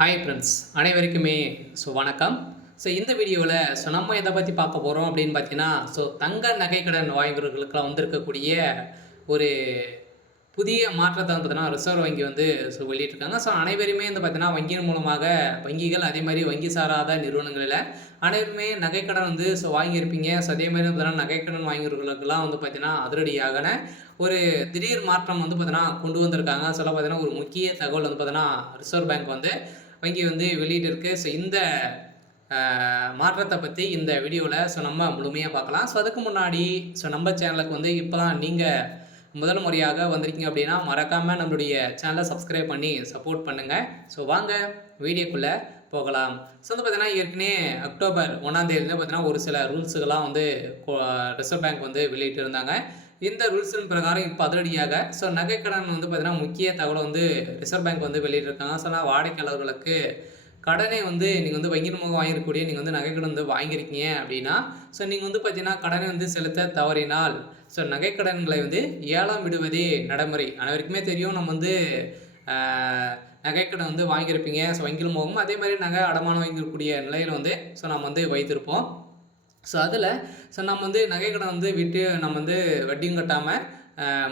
Hi friends அனைவருக்குமே வணக்கம். இந்த வீடியோவில் நம்ம எதை பற்றி பார்க்க போகிறோம் அப்படின்னு பார்த்தீங்கன்னா, தங்க நகை கடன் வாங்குறவர்களுக்கெல்லாம் வந்திருக்கக்கூடிய ஒரு புதிய மாற்றத்தை வந்து பார்த்தீங்கன்னா ரிசர்வ் வங்கி வந்து வெளியிட்டிருக்காங்க. அனைவருமே வந்து பார்த்தீங்கன்னா வங்கியின் மூலமாக வங்கிகள் அதே மாதிரி வங்கி சாராத நிறுவனங்களில் அனைவருமே நகைக்கடன் வந்து வாங்கியிருப்பீங்க. அதே மாதிரி வந்து பார்த்தீங்கன்னா நகைக்கடன் வாங்கியவர்களுக்கெல்லாம் வந்து பார்த்தீங்கன்னா அதிரடியான ஒரு திடீர் மாற்றம் வந்து பார்த்தீங்கன்னா கொண்டு வந்திருக்காங்க. பார்த்தீங்கன்னா ஒரு முக்கிய தகவல் வந்து பார்த்தீங்கன்னா ரிசர்வ் பேங்க் வந்து வங்கி வந்து வெளியிட்டிருக்கு. இந்த மாற்றத்தை பற்றி இந்த வீடியோவில் நம்ம முழுமையாக பார்க்கலாம். அதுக்கு முன்னாடி நம்ம சேனலுக்கு வந்து இப்போ தான் நீங்கள் முதல் முறையாக வந்திருக்கீங்க அப்படின்னா மறக்காமல் நம்மளுடைய சேனலை சப்ஸ்கிரைப் பண்ணி சப்போர்ட் பண்ணுங்கள். வாங்க வீடியோக்குள்ளே போகலாம். வந்து பார்த்தீங்கன்னா ஏற்கனவே அக்டோபர் 1ஆம் தேதியில் பார்த்தீங்கன்னா ஒரு சில ரூல்ஸுகள்லாம் வந்து ரிசர்வ் பேங்க் வந்து வெளியிட்டு இருந்தாங்க. இந்த ரூல்ஸின் பிரகாரம் இப்போ அதிரடியாக நகைக்கடன் வந்து பார்த்தீங்கன்னா முக்கிய தகவலை வந்து ரிசர்வ் பேங்க் வந்து வெளியிட்டிருக்காங்க. வாடிக்கையாளர்களுக்கு கடனை வந்து நீங்கள் வந்து வங்கி மூலம் வாங்கியிருக்கக்கூடிய நீங்கள் வந்து நகைக்கடன் வந்து வாங்கியிருக்கீங்க அப்படின்னா நீங்கள் வந்து பார்த்தீங்கன்னா கடனை வந்து செலுத்த தவறினால் நகைக்கடன்களை வந்து ஏலம் விடுவதே நடைமுறை. அனைவருக்குமே தெரியும், நம்ம வந்து நகைக்கடன் வந்து வாங்கியிருப்பீங்க வங்கியில் மூலமும் அதே மாதிரி நகை அடமானம் வாங்கியிருக்கக்கூடிய நிலையில் வந்து நம்ம வந்து வைத்திருப்போம். அதில் நம்ம வந்து நகைக்கடன் வந்து விட்டு நம்ம வந்து வட்டியும் கட்டாமல்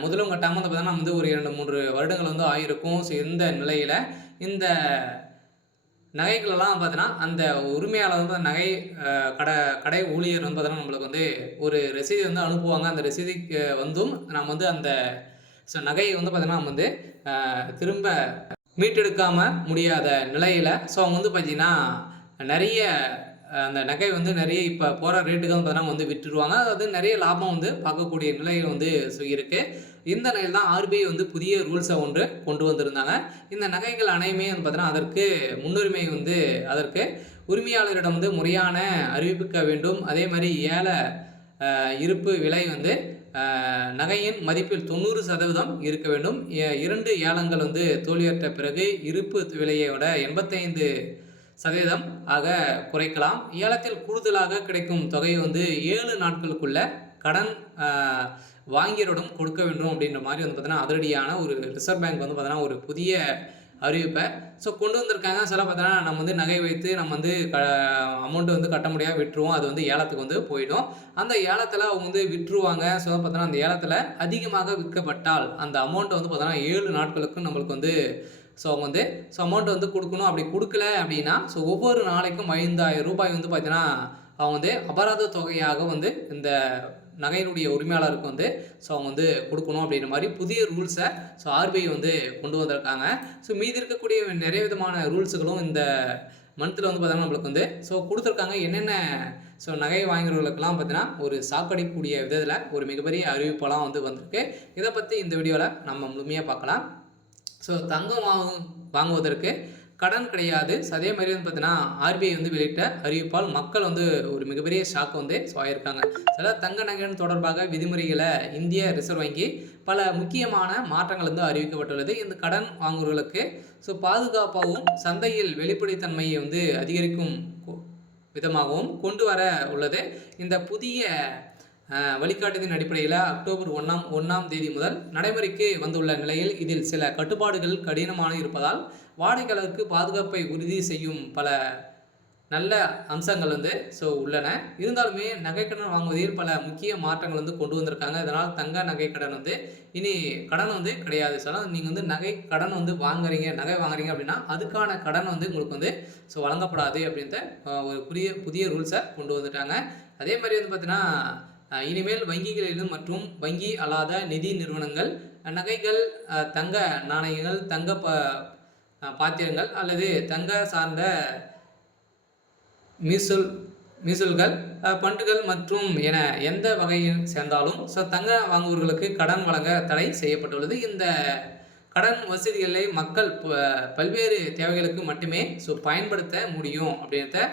முதலும் கட்டாமல் வந்து பார்த்தீங்கன்னா நம்ம வந்து ஒரு 2-3 வருடங்கள் வந்து ஆகிருக்கும். இந்த நிலையில் இந்த நகைகளெல்லாம் பார்த்தீங்கன்னா அந்த உரிமையாளர் வந்து நகை கடை ஊழியர் வந்து பார்த்தீங்கன்னா நம்மளுக்கு வந்து ஒரு ரசீது வந்து அனுப்புவாங்க. அந்த ரசீதுக்கு வந்தும் நம்ம வந்து அந்த நகையை வந்து பார்த்தீங்கன்னா நம்ம வந்து திரும்ப மீட்டெடுக்காமல் முடியாத நிலையில் அவங்க வந்து பார்த்திங்கன்னா நிறைய அந்த நகை வந்து நிறைய இப்போ போகிற ரேட்டுக்கு வந்து பார்த்தீங்கன்னா வந்து விட்டுருவாங்க. அதாவது நிறைய லாபம் வந்து பார்க்கக்கூடிய நிலையில் வந்து இருக்குது. இந்த நிலையில் தான் ஆர்பிஐ வந்து புதிய ரூல்ஸை ஒன்று கொண்டு வந்திருந்தாங்க. இந்த நகைகள் அனையுமே வந்து பார்த்தீங்கன்னா அதற்கு முன்னுரிமை வந்து அதற்கு உரிமையாளரிடம் வந்து முறையான அறிவிக்க வேண்டும். அதே மாதிரி ஏல இருப்பு விலை வந்து நகையின் மதிப்பில் 90% இருக்க வேண்டும். 2 ஏலங்கள் வந்து தோல்வியற்ற பிறகு இருப்பு விலையோட 85% ஆக குறைக்கலாம். ஏலத்தில் கூடுதலாக கிடைக்கும் தொகையை வந்து 7 நாட்களுக்குள்ள கடன் வாங்கியரிடம் கொடுக்க வேண்டும் அப்படின்ற மாதிரி வந்து பார்த்தீங்கன்னா அதிரடியான ஒரு ரிசர்வ் பேங்க் வந்து பார்த்தீங்கன்னா ஒரு புதிய அறிவிப்பை கொண்டு வந்திருக்காங்க. பார்த்தீங்கன்னா நம்ம வந்து நகை வைத்து நம்ம வந்து அமௌண்ட்டு வந்து கட்ட முடியாது விட்டுருவோம். அது வந்து ஏலத்துக்கு வந்து போயிடும். அந்த ஏலத்தில் அவங்க வந்து விட்டுருவாங்க. பார்த்தீங்கன்னா அந்த ஏலத்தில் அதிகமாக விற்கப்பட்டால் அந்த அமௌண்ட்டை வந்து பார்த்தீங்கன்னா 7 நாட்களுக்கு நம்மளுக்கு வந்து அவங்க வந்து அமௌண்ட் வந்து கொடுக்கணும். அப்படி கொடுக்கல அப்படின்னா ஒவ்வொரு நாளைக்கும் 5000 ரூபாய் வந்து பார்த்தீங்கன்னா அவங்க வந்து அபராத தொகையாக வந்து இந்த நகையினுடைய உரிமையாளருக்கு வந்து அவங்க வந்து கொடுக்கணும் அப்படின்ற மாதிரி புதிய ரூல்ஸை ஆர்பிஐ வந்து கொண்டு வந்திருக்காங்க. மீதி இருக்கக்கூடிய நிறைய விதமான ரூல்ஸுகளும் இந்த மந்த்தில் வந்து பார்த்தீங்கன்னா நம்மளுக்கு வந்து கொடுத்துருக்காங்க. என்னென்ன நகை வாங்குறவர்களுக்கெல்லாம் பார்த்தீங்கன்னா ஒரு சாக்கடிக்கூடிய விதத்தில் ஒரு மிகப்பெரிய அறிவிப்பெல்லாம் வந்து வந்திருக்கு. இதை பற்றி இந்த வீடியோவில் நம்ம முழுமையாக பார்க்கலாம். தங்கம் வாங்குவதற்கு கடன் கிடையாது. அதே மாதிரி வந்து பார்த்தீங்கன்னா ஆர்பிஐ வந்து வெளியிட்ட அறிவிப்பால் மக்கள் வந்து ஒரு மிகப்பெரிய ஷாக் வந்து ஆகியிருக்காங்க. தங்க நகையின் தொடர்பாக விதிமுறைகளை இந்திய ரிசர்வ் வங்கி பல முக்கியமான மாற்றங்கள் வந்து அறிவிக்கப்பட்டுள்ளது. இந்த கடன் வாங்குவர்களுக்கு பாதுகாப்பாகவும் சந்தையில் வெளிப்படைத்தன்மையை வந்து அதிகரிக்கும் விதமாகவும் கொண்டு வர உள்ளது. இந்த புதிய வழிகாட்டுதலின் அடிப்படையில் அக்டோபர் 1ஆம் தேதி முதல் நடைமுறைக்கு வந்துள்ள நிலையில் இதில் சில கட்டுப்பாடுகள் கடினமான இருப்பதால் வாடிக்கையாளருக்கு பாதுகாப்பை உறுதி செய்யும் பல நல்ல அம்சங்கள் வந்து உள்ளன. இருந்தாலுமே நகைக்கடன் வாங்குவதில் பல முக்கிய மாற்றங்கள் வந்து கொண்டு வந்திருக்காங்க. இதனால் தங்க நகை கடன் வந்து இனி கடன் வந்து கிடையாது. நீங்கள் வந்து நகை கடன் வந்து நகை வாங்குறீங்க அப்படின்னா அதுக்கான கடன் வந்து உங்களுக்கு வந்து வழங்கப்படாது அப்படின்ற ஒரு புதிய ரூல்ஸை கொண்டு வந்துட்டாங்க. அதே மாதிரி வந்து பார்த்தீங்கன்னா இனிமேல் வங்கிகளிலும் மற்றும் வங்கி அல்லாத நிதி நிறுவனங்கள் நகைகள், தங்க நாணயங்கள், தங்க பாத்திரங்கள் அல்லது தங்க சார்ந்த மீசல்கள், பண்டுகள் மற்றும் என எந்த வகையில் சேர்ந்தாலும் தங்க வாங்குபவர்களுக்கு கடன் வழங்க தடை செய்யப்பட்டுள்ளது. இந்த கடன் வசதிகளை மக்கள் பல்வேறு தேவைகளுக்கு மட்டுமே பயன்படுத்த முடியும் அப்படின்ற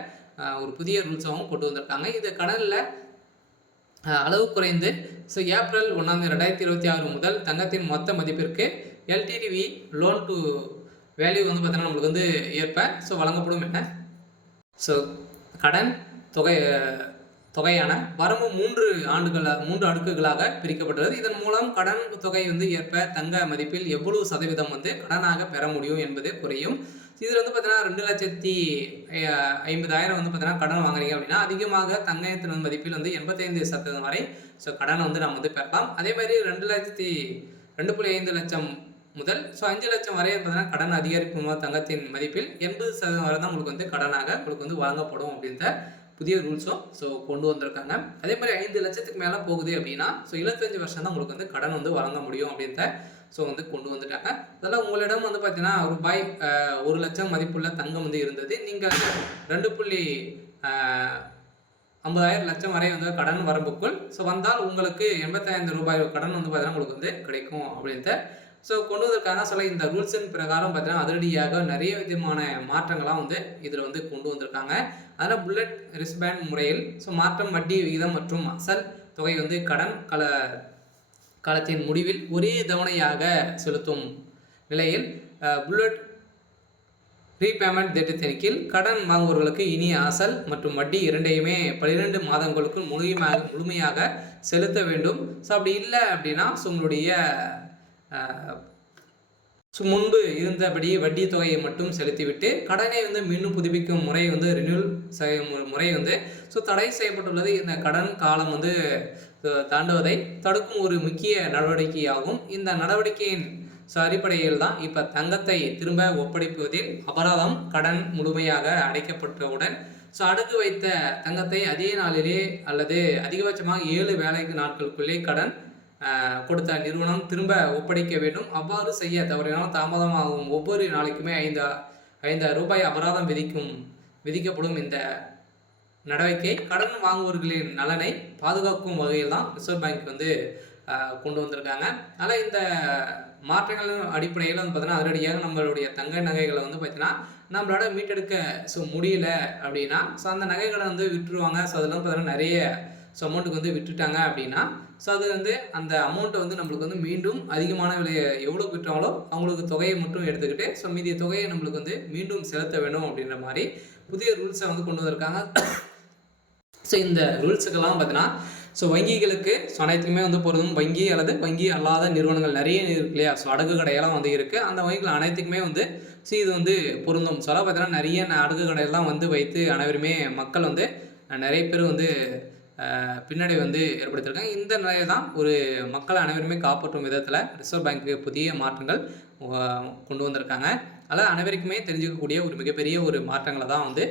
ஒரு புதிய ரூல்ஸாகவும் கொண்டு வந்திருக்காங்க. இந்த கடனில் அளவு குறைந்து ஏப்ரல் 1 2026 முதல் தங்கத்தின் மொத்த மதிப்பிற்கு எல்டிடிவி லோன் டு வேல்யூ வந்து பார்த்தீங்கன்னா நம்மளுக்கு வந்து ஏற்ப வழங்கப்படும் என கடன் தொகையான வரம்பு 3 அடுக்குகளாக பிரிக்கப்பட்டுள்ளது. இதன் மூலம் கடன் தொகை வந்து ஏற்ப தங்க மதிப்பில் எவ்வளவு சதவீதம் வந்து கடனாக பெற முடியும் என்பது குறையும். இதில் வந்து பார்த்தீங்கன்னா 2,50,000 வந்து பார்த்தீங்கன்னா கடன் வாங்குறீங்க அப்படின்னா அதிகமாக தங்கத்தின் மதிப்பில் வந்து 85% வரை ஸோ கடனை வந்து நம்ம வந்து பெறலாம். அதே மாதிரி 2,5 லட்சம் முதல் 5 லட்சம் வரை பார்த்தீங்கன்னா கடன் அதிகரிக்கும் தங்கத்தின் மதிப்பில் 80% வரை தான் உங்களுக்கு வந்து கடனாக உங்களுக்கு வந்து வழங்கப்படும் அப்படின்ற புதிய ரூல்ஸும் கொண்டு வந்திருக்காங்க. அதே மாதிரி 5 லட்சத்துக்கு மேலே போகுது அப்படின்னா 25 வருஷம் தான் உங்களுக்கு வந்து கடன் வந்து வழங்க முடியும் அப்படின்ற வந்து கொண்டு வந்துட்டாங்க. அதெல்லாம் உங்களிடம் வந்து பார்த்தீங்கன்னா ரூபாய் 1 லட்சம் மதிப்புள்ள தங்கம் வந்து இருந்தது. நீங்கள் 2,50,000 லட்சம் வரை வந்து கடன் வரம்புக்குள் வந்தால் உங்களுக்கு 85 ரூபாய் கடன் வந்து பார்த்தீங்கன்னா உங்களுக்கு வந்து கிடைக்கும் அப்படின்ற கொண்டு வந்திருக்காங்க. இந்த ரூல்ஸின் பிரகாரம் பார்த்தீங்கன்னா அதிரடியாக நிறைய விதமான மாற்றங்கள்லாம் வந்து இதில் வந்து கொண்டு வந்திருக்காங்க. அதனால் புல்லட் ரிஸ்பேண்ட் முறையில் மாற்றம் வட்டி விகிதம் மற்றும் அசல் தொகை வந்து கடன் காலத்தின் முடிவில் ஒரே தவணையாக செலுத்தும் நிலையில் புல்லட் ரீபேமெண்ட் திட்டத்தின் கீழ் கடன் வாங்குபவர்களுக்கு இனி அசல் மற்றும் வட்டி இரண்டையுமே 12 மாதங்களுக்குள் முழுமையாக செலுத்த வேண்டும். அப்படி இல்லை அப்படின்னா உங்களுடைய முன்பு இருந்தபடி வட்டி தொகையை மட்டும் செலுத்திவிட்டு கடனை வந்து மீண்டும் புதுப்பிக்கும் முறை வந்து ரினியூல் செய்யும் முறை வந்து தடை செய்யப்பட்டுள்ளது. இந்த கடன் காலம் வந்து தாண்டுவதை தடுக்கும் ஒரு முக்கிய நடவடிக்கையாகும். இந்த நடவடிக்கையின் அடிப்படையில் தான் இப்போ தங்கத்தை திரும்ப ஒப்படைப்பதில் அபராதம் கடன் முழுமையாக அடைக்கப்பட்டவுடன் அடகு வைத்த தங்கத்தை அதே நாளிலே அல்லது அதிகபட்சமாக 7 வேலை நாட்களுக்குள்ளே கடன் கொடுத்த நிறுவனம் திரும்ப ஒப்படைக்க வேண்டும். அவ்வாறு செய்ய தவறினால் தாமதமாகும் ஒவ்வொரு நாளைக்குமே 5 ரூபாய் அபராதம் விதிக்கப்படும். இந்த நடவடிக்கை கடன் வாங்குவோர்களின் நலனை பாதுகாக்கும் வகையில் தான் ரிசர்வ் பேங்க் வந்து கொண்டு வந்திருக்காங்க. அதனால் இந்த மாற்றங்களின் அடிப்படையில் வந்து பார்த்தீங்கன்னா அதிரடியாக நம்மளுடைய தங்க நகைகளை வந்து பார்த்தீங்கன்னா நம்மளோட மீட்டெடுக்க முடியல அப்படின்னா அந்த நகைகளை வந்து விட்டுருவாங்க. அதில் வந்து பார்த்தீங்கன்னா நிறைய அமௌண்ட்டுக்கு வந்து விட்டுட்டாங்க அப்படின்னா அது வந்து அந்த அமௌண்ட்டை வந்து நம்மளுக்கு வந்து மீண்டும் அதிகமான விலையை எவ்வளோ விட்டுறாங்களோ அவங்களுக்கு தொகையை மட்டும் எடுத்துக்கிட்டு மீதிய தொகையை நம்மளுக்கு வந்து மீண்டும் செலுத்த வேணும் அப்படின்ற மாதிரி புதிய ரூல்ஸை வந்து கொண்டு வந்திருக்காங்க. இந்த ரூல்ஸுக்கெல்லாம் பார்த்தீங்கன்னா வங்கிகளுக்கு அனைத்துக்குமே வந்து பொருந்தும். வங்கி அல்லது வங்கி அல்லாத நிறுவனங்கள் நிறைய இருக்கு இல்லையா, அடகு கடையெல்லாம் வந்து இருக்குது. அந்த வங்கிகள் அனைத்துக்குமே வந்து இது வந்து பொருந்தும். பார்த்தீங்கன்னா நிறைய அடகு கடையெல்லாம் வந்து வைத்து அனைவருமே மக்கள் வந்து நிறைய பேர் வந்து பின்னாடி வந்து ஏற்படுத்தியிருக்காங்க. இந்த நிலையை தான் ஒரு மக்கள் அனைவருமே காப்பாற்றும் விதத்தில் ரிசர்வ் பேங்க்கு புதிய மாற்றங்கள் கொண்டு வந்திருக்காங்க. அதனால் அனைவருக்குமே தெரிஞ்சுக்கக்கூடிய ஒரு மிகப்பெரிய ஒரு மாற்றங்களை தான் வந்து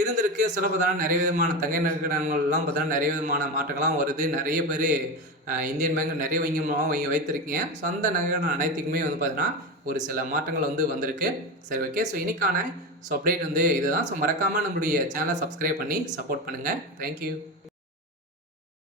இருந்திருக்கு. பார்த்தீங்கன்னா நிறைய விதமான தங்க நிறுவனங்கள்லாம் பார்த்தீங்கன்னா நிறைய விதமான மாற்றங்கள்லாம் வருது. நிறைய பேர் இந்தியன் பேங்க் நிறைய வங்கி மூலமாக வைத்திருக்கீங்க. அந்த நகைகள் அனைத்துக்குமே வந்து பார்த்தீங்கன்னா ஒரு சில மாற்றங்கள் வந்து வந்திருக்கு. சரி, ஓகே. இன்னைக்கான அப்டேட் வந்து இதுதான். மறக்காமல் நம்மளுடைய சேனலை சப்ஸ்கிரைப் பண்ணி சப்போர்ட் பண்ணுங்கள். தேங்க்யூ.